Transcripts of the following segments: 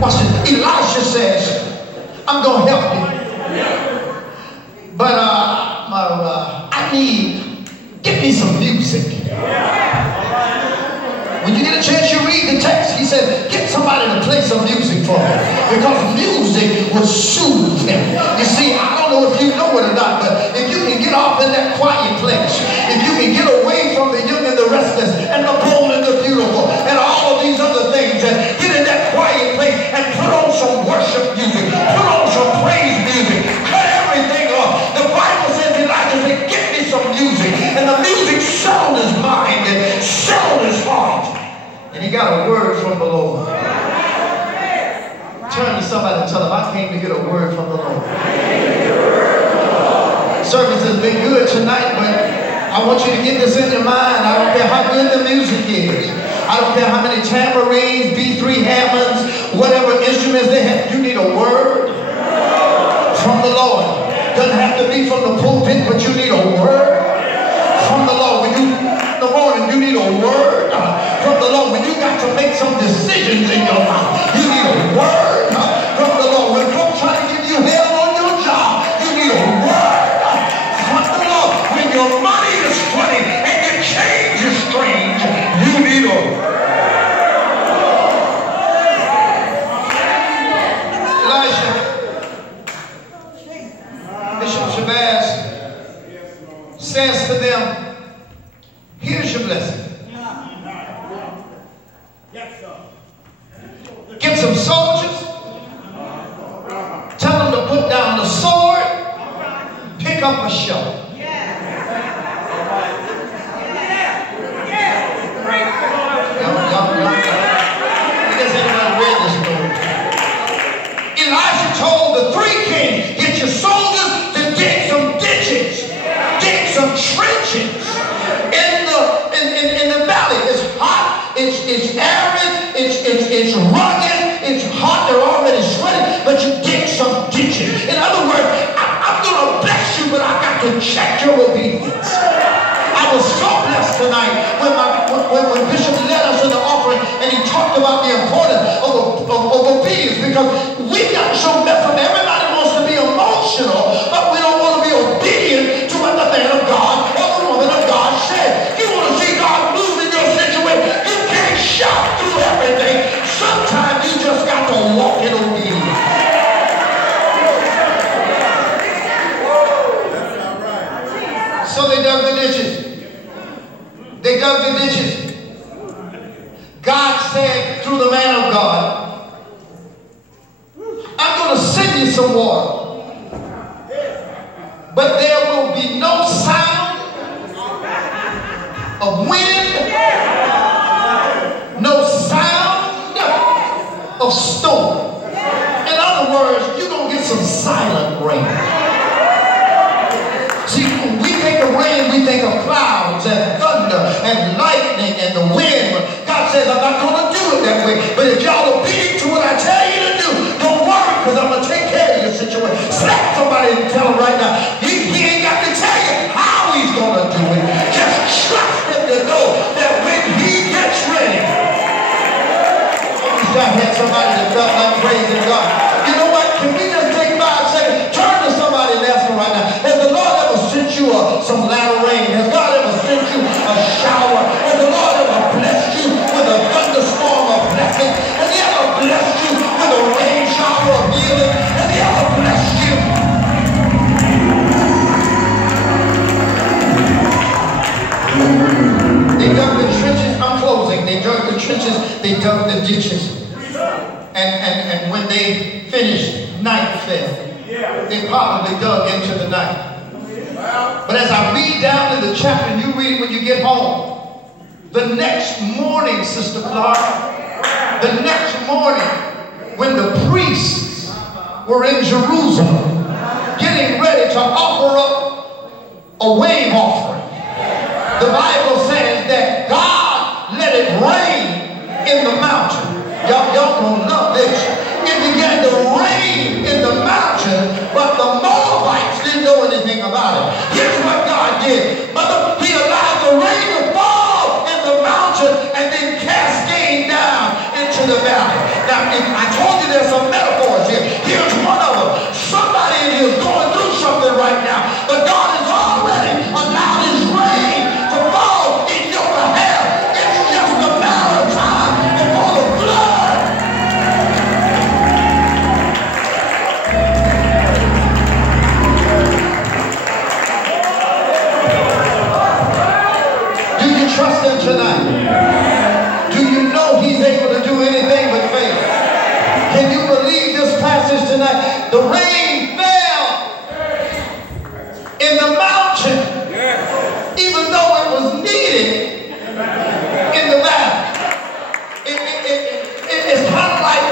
Watch this. Elisha says, I'm going to help you. But I need, give me some music. When you get a chance, you read the text. He said, get somebody to play some music for me. Because music will soothe him. You see, I don't know if you know it or not, but if you can get off in that quiet place, if you can get away from the young and the restless and the bold and the beautiful and all of these other things and get in that quiet place and put on some worship music, put on some praise music, cut everything off. The Bible says Elijah said, get me some music. And the music settled his mind and settled his heart. And he got a word from the Lord. Turn to somebody and tell them, I came to get a word from the Lord. Service has been good tonight, but I want you to get this in your mind. I don't care how good the music is. I don't care how many tambourines, B3 Hammonds, whatever instruments they have. You need a word from the Lord. Doesn't have to be from the pulpit, but you need a word from the Lord. When you in the morning, you need a word from the Lord. When you got to make some decisions in your life, you need a word from the Lord. When folks try to give you hell on your job, you need a word from the Lord. When your money is funny and your change is strange, you need a word. Elijah, Bishop Shabazz says to them, here's your blessing. Get some soldiers. Tell them to put down the sword. Pick up a shovel. Elijah told the three kings, get your soldiers to dig some ditches, dig some trenches in the valley. It's hot, it's arid, it's rugged, it's hot, they're already sweating, but you dig some ditches. In other words, I'm going to bless you, but I got to check your obedience. I was so blessed tonight when Bishop led us in the offering and he talked about the importance of obedience, because we got so messed up. Everybody wants to be emotional, but we don't want to be obedient to what the man of God or the woman of God said. You want to see God move in your situation. You can't shout through everything. Sometimes you just got to walk in obedience. So they dug the ditches. They dug the ditches. God said through the man of God, I'm going to send you some water, but there will be no sound of wind, no sound of storm. In other words, you're going to get some silent rain. See, when we think of rain, we think of clouds and thunder and lightning and the wind. God says, I'm not going to do it that way. But if y'all obedient to what I tell you to do, don't worry, because I'm going to take care of your situation. Slap somebody and tell them right now, he ain't got to tell you how he's going to do it. Just trust him to know that when he gets ready. I had somebody that felt like praising God. You know what? Can we just take 5 seconds? Turn to somebody and ask them right now, has the Lord ever sent you some latter rain? Has God ever sent you a shower? Has the Lord ever blessed you with a thunderstorm of blessing? Has he ever blessed you with a rain shower of healing? Has he ever blessed you? They dug the trenches. I'm closing. They dug the trenches. They dug the ditches. And when they finished, night fell. They probably dug into the night. But as I read down in the chapter, and you read it when you get home, the next morning, Sister Clark, the next morning, when the priests were in Jerusalem, getting ready to offer up a wave offering, the Bible says that God let it rain in the mountain. Y'all gonna love this. It began to rain in the mountain, but the Moabites didn't know anything about it. Here's what God did. He allowed the rain to fall in the mountain and then cascade down into the valley. Now, I told you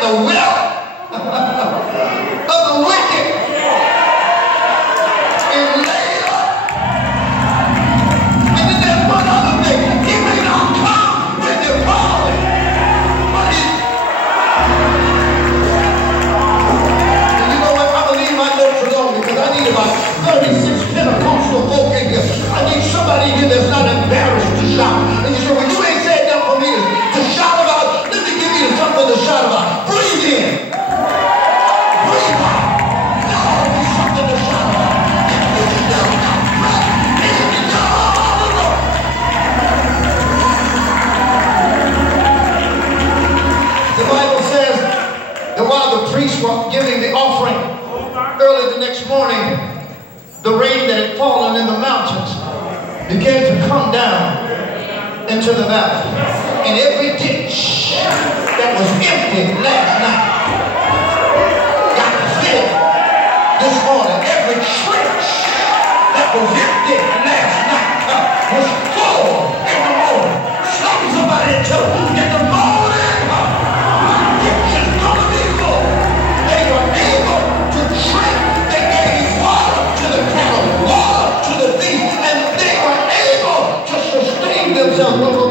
the wealth of the wicked and lay up. And then there's one other thing. He may not come when you're calling, but and you know what? I'm going to leave my notes alone because I need about 36 Pentecostal folk in here. I need somebody in here that's not embarrassed to shout. And you say, well, you ain't said nothing for me to shout about. Let me give you something to shout about. Breathe in. Breathe out. Now be something to shout about. If you still got breath in your Lord. The Bible says that while the priests were giving the offering early the next morning, the rain that had fallen in the mountains began to come down into the valley. And every ditch that was empty last night got filled this morning. Every trench that was empty last night was full in the morning. Somebody tell me, in the morning, my ditch is going to be full. They were able to drink. They gave water to the cattle, water to the beast, and they were able to sustain themselves.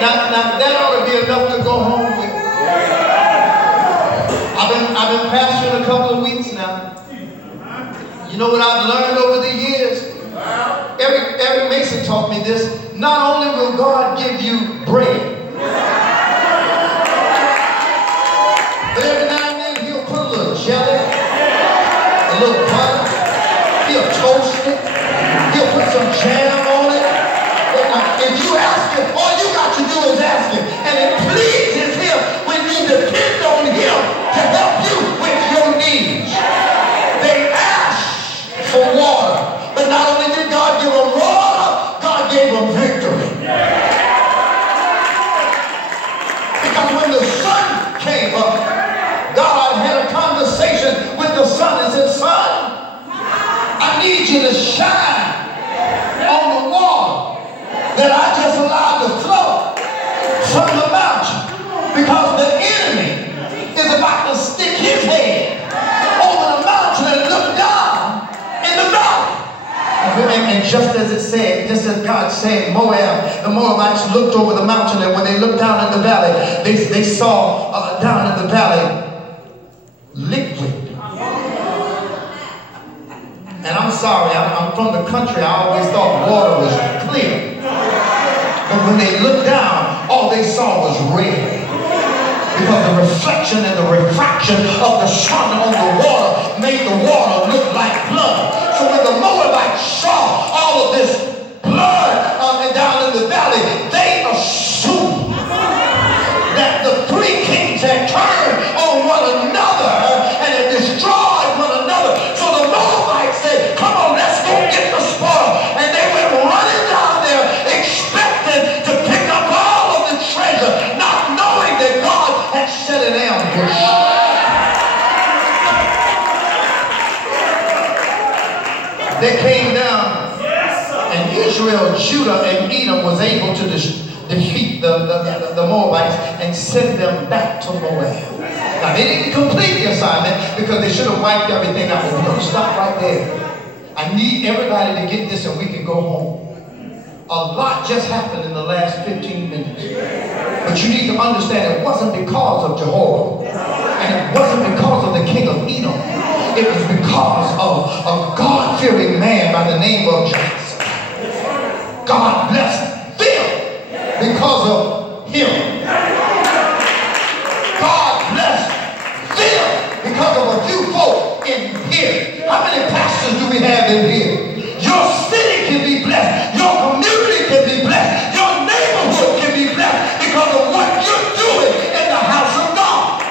Now that ought to be enough to go home with. I've been pastoring a couple of weeks now. You know what I've learned over the years? Eric Mason taught me this. Not only will God give you bread, but every now and then he'll put a little jelly, a little butter, he'll toast it, he'll put some jam on it. If you ask him, all you got to do is ask him. And it pleases him when you depend on him to help you with your needs. They asked for water. But not only did God give them water, God gave them victory. Because when the sun came up, God had a conversation with the sun and said, son, I need you to shine on the water that I just allowed to flow from the mountain, because the enemy is about to stick his head over the mountain and look down in the valley. And just as it said, just as God said, Moab, the Moabites looked over the mountain, and when they looked down in the valley, they saw down in the valley liquid. And I'm sorry, I'm from the country. I always thought water was clear. But when they looked down, all they saw was red. Because the reflection and the refraction of the sun on the water made the water look like blood. So when the Moabites saw all of this blood down in the valley, they assumed that the three kings had turned on one another and had destroyed one another. So the Moabites said, come on, let's go get the spoil. And they went running down there expecting to pick up all of the treasure, not knowing that God had set an ambush. They came down, and Israel, Judah, and Edom was able to defeat the Moabites and send them back to Moab. Now, they didn't complete the assignment because they should have wiped everything out. But we're going to stop right there. I need everybody to get this and we can go home. A lot just happened in the last 15 minutes. But you need to understand it wasn't because of Jehoram. And it wasn't because of the king of Edom. It was because of a God-fearing man by the name of Jackson. God blessed them because of him. God blessed them because of a few folk in here. How many pastors do we have in here? Your city can be blessed. Your community can be blessed. Your neighborhood can be blessed because of what you're doing in the house of God.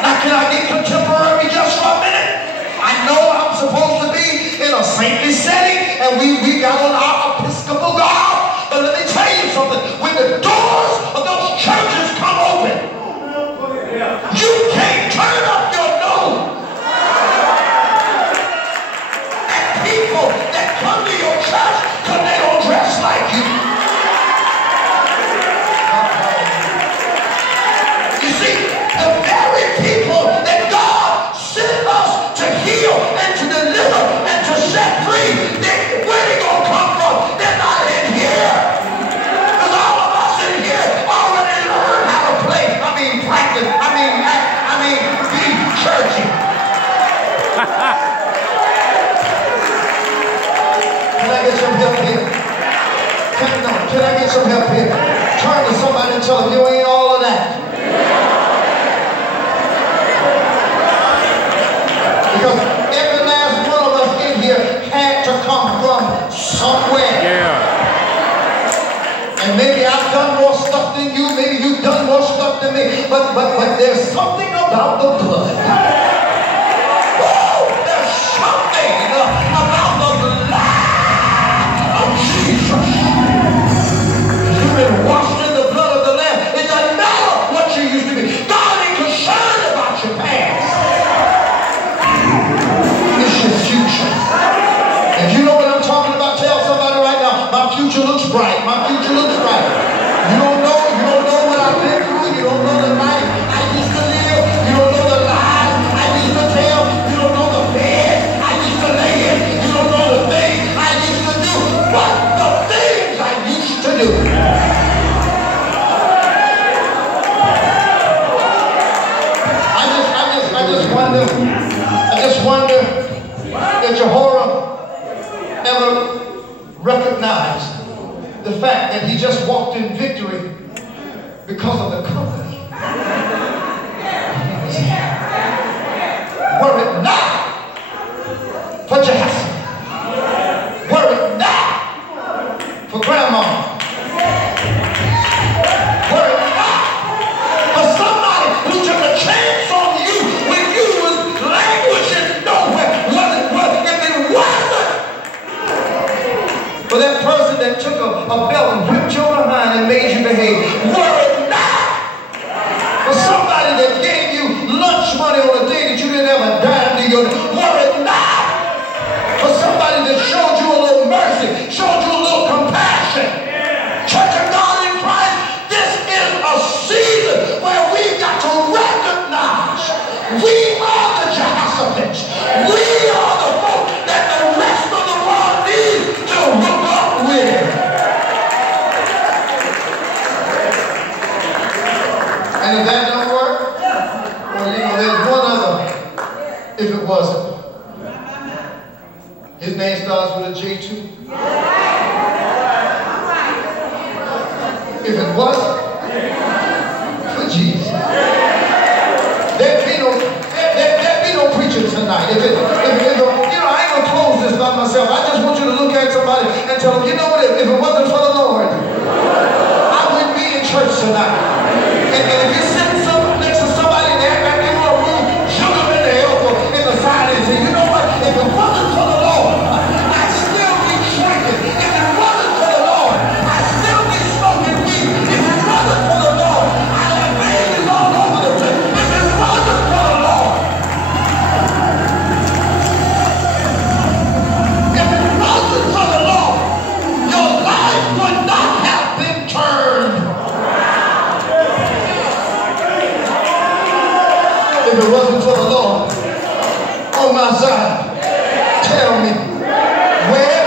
Now, can I get contemporary just for a minute? I know I'm supposed to be in a saintly setting and we got on our Episcopal garb, but let me tell you something. When the doors of those churches come open, you can't turn up your nose at people that come to your church because they don't dress like you. You see, about the blood. Woo! There's something about the blood of Jesus. You've been washed in the blood of the Lamb. It doesn't matter what you used to be. God ain't concerned about your past. It's your future. If you know what I'm talking about, tell somebody right now, my future looks bright. My future looks bright. You don't know what I've been through. You don't know the life I used to live. You don't know the lies I used to tell. You don't know the bed I used to lay in. You don't know the things I used to do. But the things I used to do. I just wonder if Jehoram ever recognized the fact that he just walked in victory because of the company. Were it not for Jehoshaphat, were it not for grandma, were it not for somebody who took a chance on you when you was languishing nowhere, if it wasn't for that person that took a belt and whipped your behind and made you behave, were it not for somebody that gave you lunch money on a day that you didn't have a dime to your, were it not for somebody that showed you a little mercy, showed you a little compassion. Church of God in Christ, this is a season where we got to recognize we are the Jehoshaphat. We are the folk that the rest of the world needs to hook up with. And if that don't work, well, there's one other if it wasn't. His name starts with a J too. If it wasn't for Jesus, there'd be no preacher tonight. If I ain't gonna close this by myself. I just want you to look at somebody and tell them, you know what? If it wasn't for the Lord, I wouldn't be in church tonight. And if you're sitting next to somebody there back in a room, shoot them in the elbow in the side and say, you know what? If it wasn't for the Lord, I'd still be drinking. If it wasn't for the Lord, I'd still be smoking weed. If it wasn't for the Lord, I'd have babies all over the place. If it wasn't for the Lord, if it wasn't for the Lord, your life would not have been turned. If it wasn't for the Lord on my side, tell me, where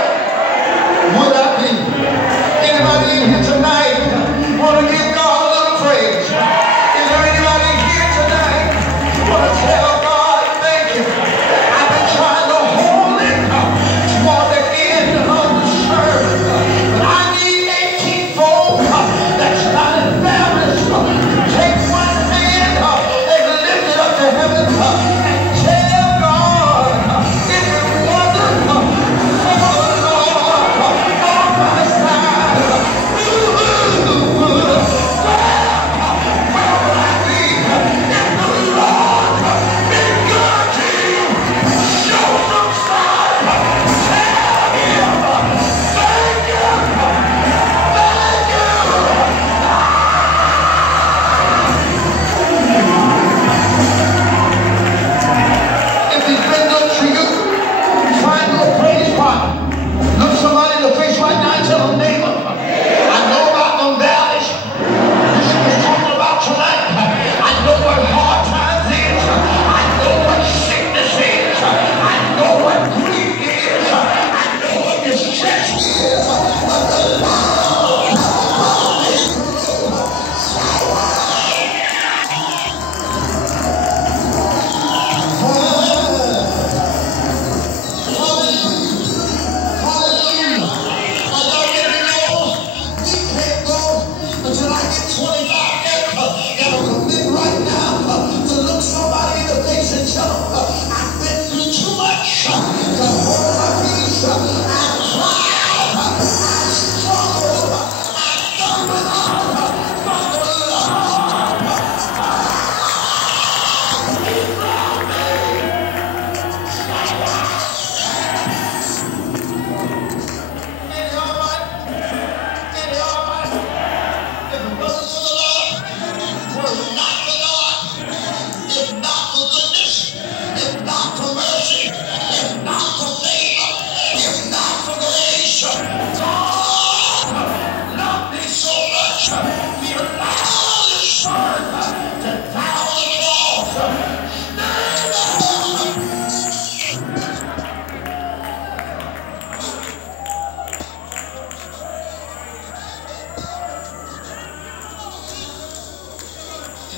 would I be? Anybody in here tonight want to give God a little praise? Is there anybody here tonight want to tell God thank you? I've been trying to hold it toward the end of the service, but I need 18 folk that's not embarrassed to take one hand and lift it up to heaven and tell God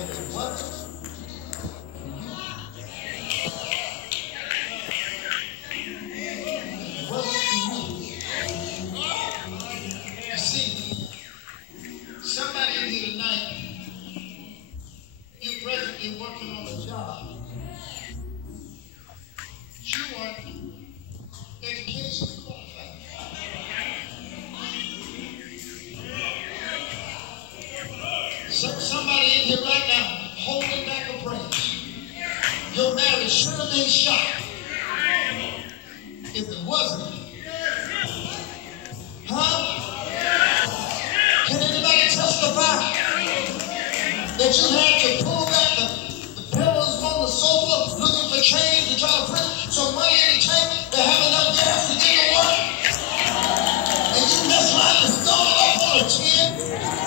if it wasn't you see, somebody in here tonight, you're presently working on a job. You aren't education qualified. Somebody in here right now holding back a praise. Your marriage should have been shot if it wasn't. Huh? Can anybody testify that you had to pull back the pillows on the sofa looking for change to try to put some money in the tank to have enough gas to get to work? And you just like to throw it up on a 10?